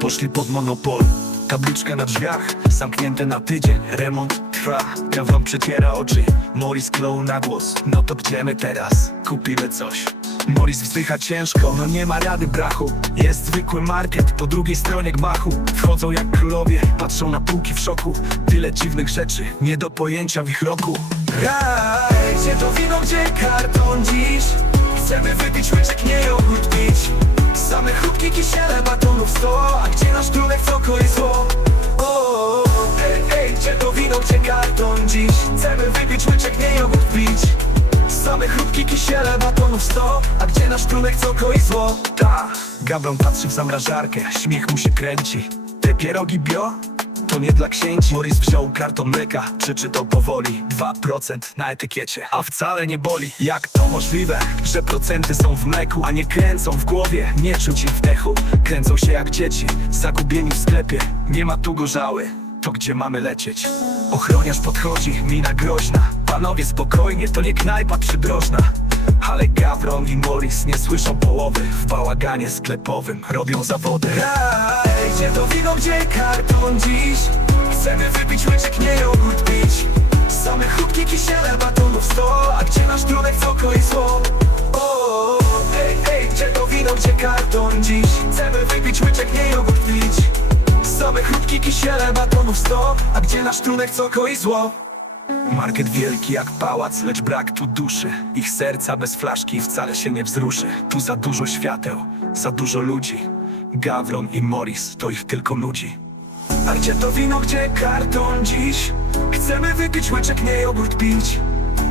poszli pod monopol. Tabliczka na drzwiach, zamknięte na tydzień. Remont trwa, Gawron przeciera oczy. Morris klął na głos, no to gdzie my teraz? Kupimy coś. Morris wzdycha ciężko, no nie ma rady brachu. Jest zwykły market, po drugiej stronie gmachu. Wchodzą jak królowie, patrzą na półki w szoku. Tyle dziwnych rzeczy, nie do pojęcia w ich roku. Hej, gdzie to wino, gdzie karton dziś? Chcemy wypić łyczek, nie jogurt Same chrupki, kisiele, batonów sto A gdzie nasz trunek, co i zło? O, ej, ej, gdzie to wino, gdzie karton dziś? Chcemy wypić łyczek, nie jogurt pić Same chrupki, kisiele, batonów sto A gdzie nasz trunek, co i zło? Ta, Gabron patrzy w zamrażarkę, śmiech mu się kręci Te pierogi bio? To nie dla księci. Morris wziął karton mleka, przeczytał powoli? 2% na etykiecie, a wcale nie boli. Jak to możliwe, że procenty są w mleku A nie kręcą w głowie, nie czuć ich wdechu Kręcą się jak dzieci, zagubieni w sklepie. Nie ma tu gorzały, to gdzie mamy lecieć? Ochroniarz podchodzi, mina groźna. Panowie spokojnie, to nie knajpa przydrożna. Ale Gawron i Morris nie słyszą połowy. W bałaganie sklepowym robią zawody Hej, gdzie to wino, gdzie karton dziś? Chcemy wypić łyczek, nie jogurt pić Same chrupki, kisiele, batonów sto A gdzie nasz trunek, co i zło? O, ej, ej, gdzie to wino, gdzie karton dziś? Chcemy wypić łyczek, nie jogurt pić Same chrupki, kisiele, batonów sto A gdzie nasz trunek, co i zło? Market wielki jak pałac, lecz brak tu duszy Ich serca bez flaszki wcale się nie wzruszy Tu za dużo świateł, za dużo ludzi Gawron i Morris to ich tylko nudzi A gdzie to wino, gdzie karton dziś? Chcemy wypić łyczek, nie jogurt pić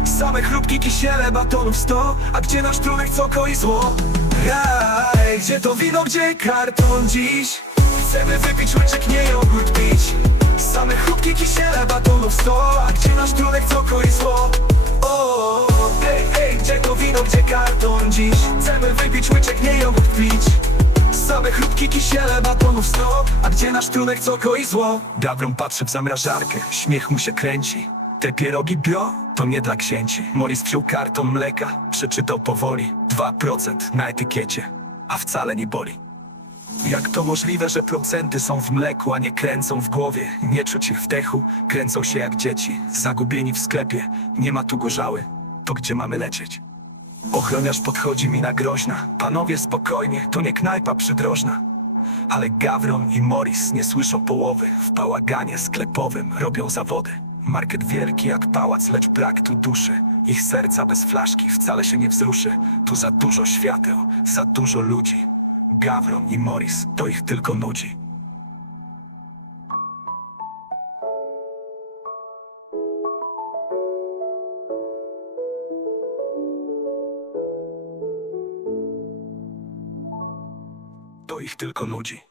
Same chrupki, kisiele, batonów sto A gdzie nasz trunek, co i zło? Hej, gdzie to wino, gdzie karton dziś? Chcemy wypić łyczek, nie jogurt pić Same chrupki, kisiele, batonów sto A gdzie nasz trunek, co i zło? O, ej, ej, gdzie to wino, gdzie karton dziś? Chcemy wypić łyczek, nie Same chrupki, kisiele, batonów sto A gdzie nasz trunek, co i zło? Gawron patrzy w zamrażarkę, śmiech mu się kręci Te pierogi bio, to nie dla księci Morris wziął karton mleka, przeczytał powoli 2% na etykiecie, a wcale nie boli jak to możliwe, że procenty są w mleku, a nie kręcą w głowie? Nie czuć ich wdechu, kręcą się jak dzieci, zagubieni w sklepie. Nie ma tu gorzały, to gdzie mamy lecieć? Ochroniarz podchodzi mina groźna. Panowie spokojnie, to nie knajpa przydrożna. Ale Gawron i Morris nie słyszą połowy. W bałaganie sklepowym robią zawody. Market wielki jak pałac, lecz brak tu duszy. Ich serca bez flaszki wcale się nie wzruszy. Tu za dużo świateł, za dużo ludzi. Gawron i Morris to ich tylko nudzi. To ich tylko nudzi.